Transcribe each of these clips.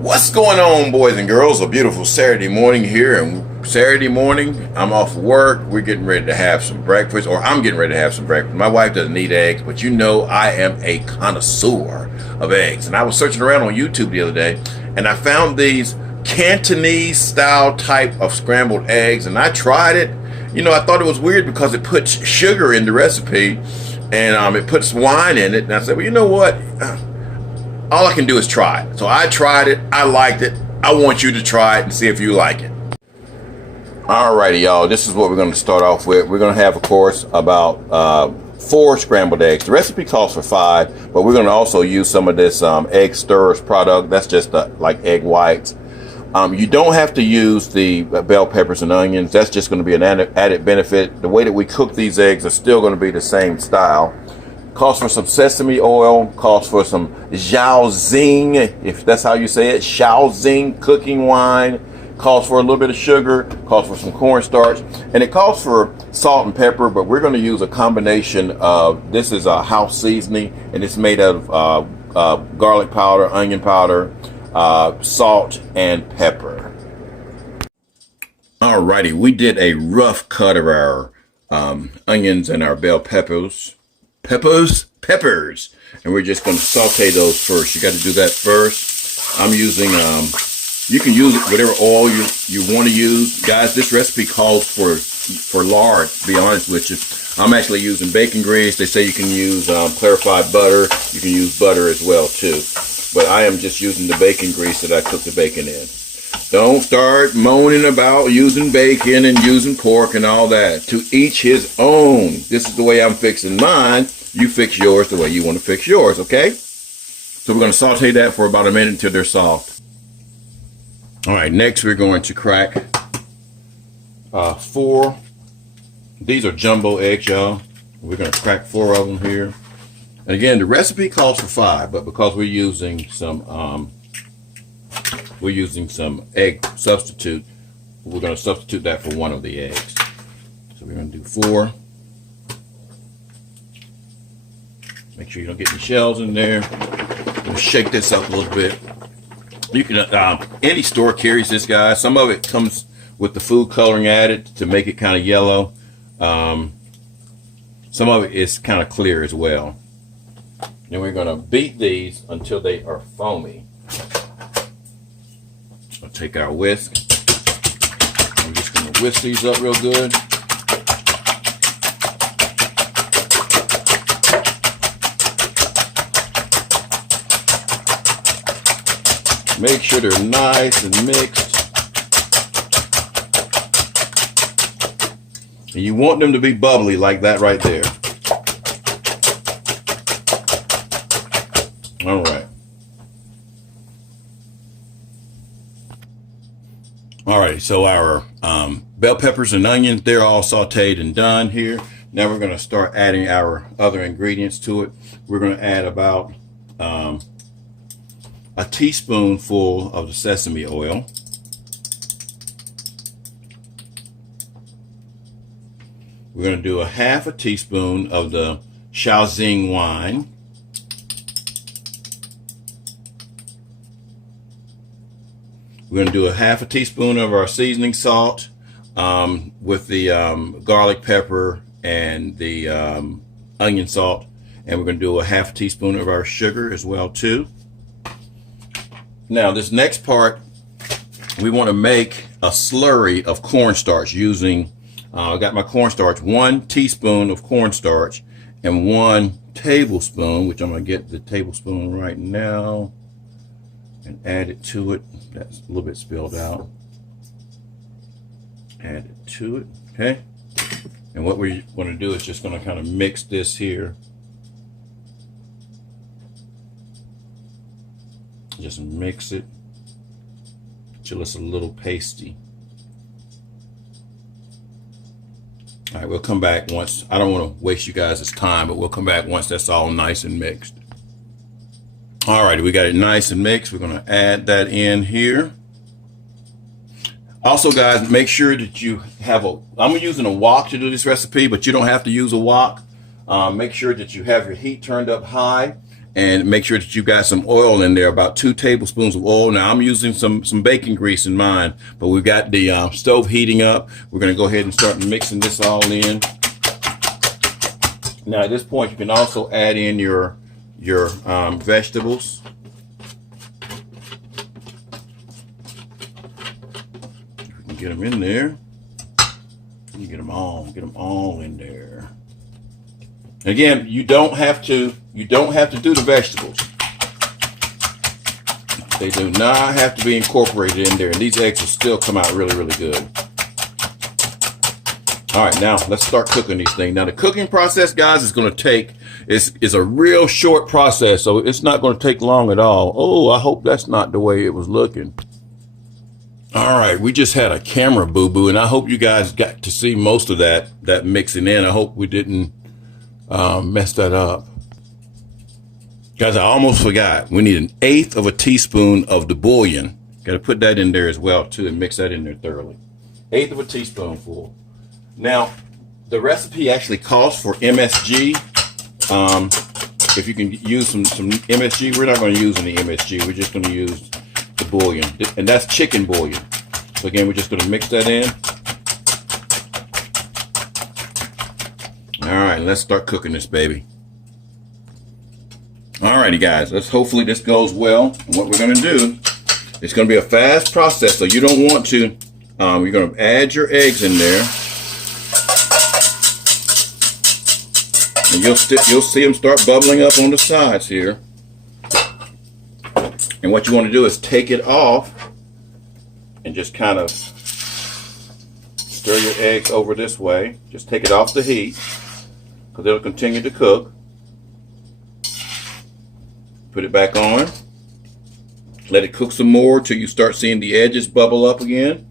What's going on, boys and girls? A beautiful Saturday morning here, and Saturday morning I'm off work. We're getting ready to have some breakfast, or I'm getting ready to have some breakfast. My wife doesn't eat eggs, but you know I am a connoisseur of eggs. And I was searching around on YouTube the other day, and I found these Cantonese style type of scrambled eggs, and I tried it. You know, I thought it was weird because it puts sugar in the recipe, and it puts wine in it. And I said, well, you know what? All I can do is try it. So I tried it. I liked it. I want you to try it and see if you like it. Alrighty, y'all. This is what we're going to start off with. We're going to have, of course, about 4 scrambled eggs. The recipe calls for 5, but we're going to also use some of this egg stirrers product. That's just like egg whites. You don't have to use the bell peppers and onions. That's just going to be an added benefit. The way that we cook these eggs are still going to be the same style. Calls for some sesame oil, calls for some Shaoxing, if that's how you say it, Shaoxing cooking wine, calls for a little bit of sugar, calls for some cornstarch, and it calls for salt and pepper, but we're going to use a combination of, this is a house seasoning, and it's made out of garlic powder, onion powder, salt, and pepper. Alrighty, we did a rough cut of our onions and our bell peppers, and we're just going to saute those first. You got to do that first. I'm using you can use whatever oil you want to use, guys. This recipe calls for lard, to be honest with you. I'm actually using bacon grease. They say you can use clarified butter. You can use butter as well too, but I am just using the bacon grease that I cook the bacon in. Don't start moaning about using bacon and using pork and all that. To each his own. This is the way I'm fixing mine. You fix yours the way you want to fix yours, okay? So we're going to saute that for about a minute until they're soft. All right, next we're going to crack 4. These are jumbo eggs, y'all. We're going to crack 4 of them here. And again, the recipe calls for 5, but because we're using some egg substitute, we're going to substitute that for 1 of the eggs. So we're going to do 4. Make sure you don't get any shells in there. We'll shake this up a little bit. You can, any store carries this, guys. Some of it comes with the food coloring added to make it kind of yellow. Some of it is kind of clear as well. Then we're going to beat these until they are foamy. I'll take our whisk. I'm just going to whisk these up real good. Make sure they're nice and mixed. And you want them to be bubbly like that right there. All right. All right, so our bell peppers and onions, they're all sauteed and done here. Now we're going to start adding our other ingredients to it. We're going to add about a teaspoonful of the sesame oil. We're going to do a half a teaspoon of the Shaoxing wine. We're going to do a half a teaspoon of our seasoning salt with the garlic pepper and the onion salt. And we're going to do a half a teaspoon of our sugar as well too. Now this next part, we want to make a slurry of cornstarch using, I got my cornstarch, 1 teaspoon of cornstarch and 1 tablespoon, which I'm going to get the tablespoon right now and add it to it. That's a little bit spilled out. Add it to it, okay? And what we're going to do is just going to kind of mix this here. Just mix it till it's a little pasty. All right, we'll come back once. I don't want to waste you guys' time, but we'll come back once that's all nice and mixed. All right, we got it nice and mixed. We're going to add that in here. Also, guys, make sure that you have I'm using a wok to do this recipe, but you don't have to use a wok. Make sure that you have your heat turned up high and make sure that you got some oil in there, about 2 tablespoons of oil. Now I'm using some bacon grease in mine, but we've got the stove heating up. We're going to go ahead and start mixing this all in. Now at this point, you can also add in your vegetables. If we can get them in there, you get them all in there. Again, you don't have to do the vegetables. They do not have to be incorporated in there, and these eggs will still come out really, really good. All right, now let's start cooking these things. Now the cooking process, guys, is going to take, is a real short process, so it's not going to take long at all. Oh, I hope that's not the way it was looking. All right, we just had a camera boo-boo, and I hope you guys got to see most of that mixing in. I hope we didn't mess that up. Guys, I almost forgot. We need 1/8 of a teaspoon of the bouillon. Got to put that in there as well, too, and mix that in there thoroughly. 1/8 of a teaspoonful. Now, the recipe actually calls for MSG. If you can use some MSG, we're not going to use any MSG. We're just going to use the bouillon, and that's chicken bouillon. So again, we're just going to mix that in. All right, let's start cooking this baby. All righty, guys. Hopefully this goes well. And what we're going to do, it's going to be a fast process, so you don't want to. You're going to add your eggs in there. And you'll see them start bubbling up on the sides here. And what you want to do is take it off and just kind of stir your eggs over this way. Just take it off the heat because it'll continue to cook. Put it back on. Let it cook some more till you start seeing the edges bubble up again.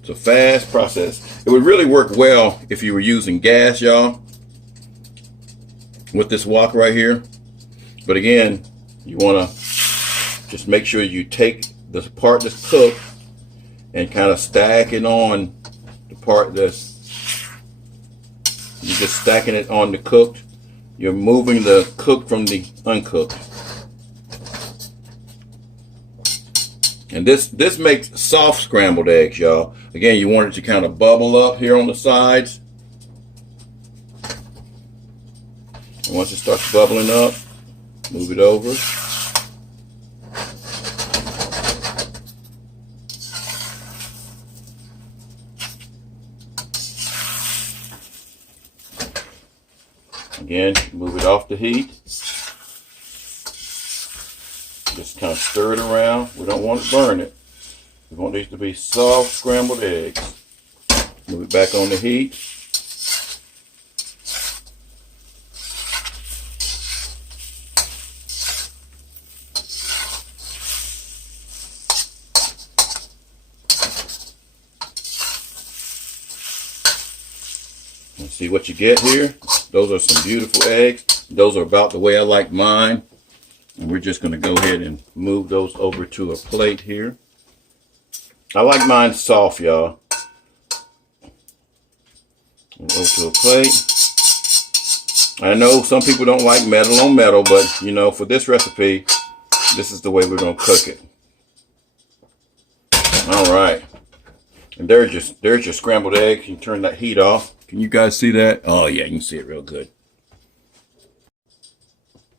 It's a fast process. It would really work well if you were using gas, y'all, with this wok right here. But again, you want to just make sure you take the part that's cooked and kind of stack it on the part that's, you're just stacking it on the cooked. You're moving the cooked from the uncooked. And this makes soft scrambled eggs, y'all. Again, you want it to kind of bubble up here on the sides. And once it starts bubbling up, move it over. Again, move it off the heat. Just kind of stir it around. We don't want to burn it. We want these to be soft scrambled eggs. Move it back on the heat. And see what you get here. Those are some beautiful eggs. Those are about the way I like mine. And we're just going to go ahead and move those over to a plate here. I like mine soft, y'all. Over to a plate. I know some people don't like metal on metal, but you know, for this recipe, this is the way we're going to cook it. All right. And there's your scrambled egg. You can turn that heat off. Can you guys see that? Oh yeah, you can see it real good.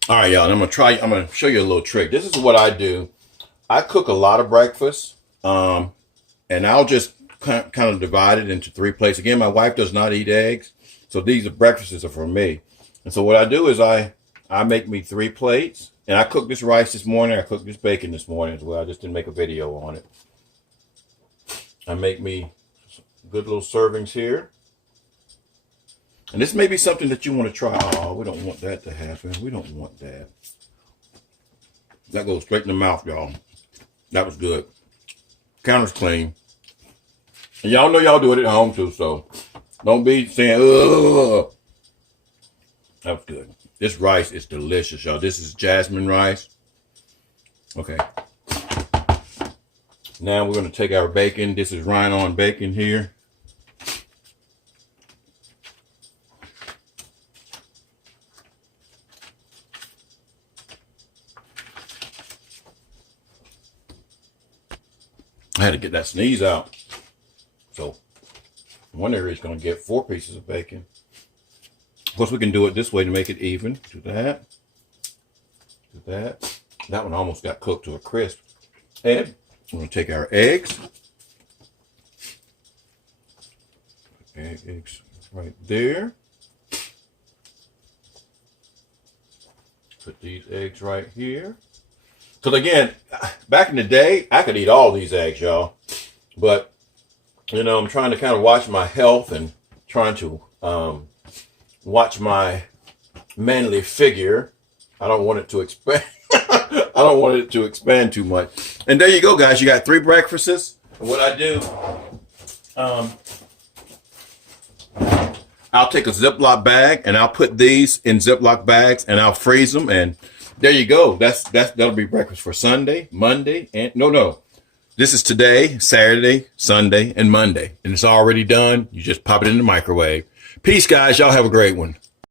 All right, y'all, I'm gonna show you a little trick. This is what I do. I cook a lot of breakfast, and I'll just kind of divide it into 3 plates. Again, my wife does not eat eggs, so these breakfasts are for me. And so what I do is I make me 3 plates, and I cooked this rice this morning. I cooked this bacon this morning as well. I just didn't make a video on it. I make me good little servings here. And this may be something that you want to try. Oh, we don't want that to happen. We don't want that. That goes straight in the mouth, y'all. That was good. Counter's clean. And y'all know y'all do it at home too, so don't be saying, ugh. That was good. This rice is delicious, y'all. This is jasmine rice. Okay. Now we're going to take our bacon. This is Rhine-on bacon here. I had to get that sneeze out. So one area is going to get 4 pieces of bacon. Of course, we can do it this way to make it even. Do that. Do that. That one almost got cooked to a crisp. And we're going to take our eggs. Eggs right there. Put these eggs right here. Because again, back in the day, I could eat all these eggs, y'all. But, you know, I'm trying to kind of watch my health and trying to watch my manly figure. I don't want it to expand. I don't want it to expand too much. And there you go, guys. You got 3 breakfasts. What I do, I'll take a Ziploc bag and I'll put these in Ziploc bags and I'll freeze them. And there you go. That'll be breakfast for Sunday, Monday, and no. This is today, Saturday, Sunday, and Monday. And it's already done. You just pop it in the microwave. Peace, guys. Y'all have a great one.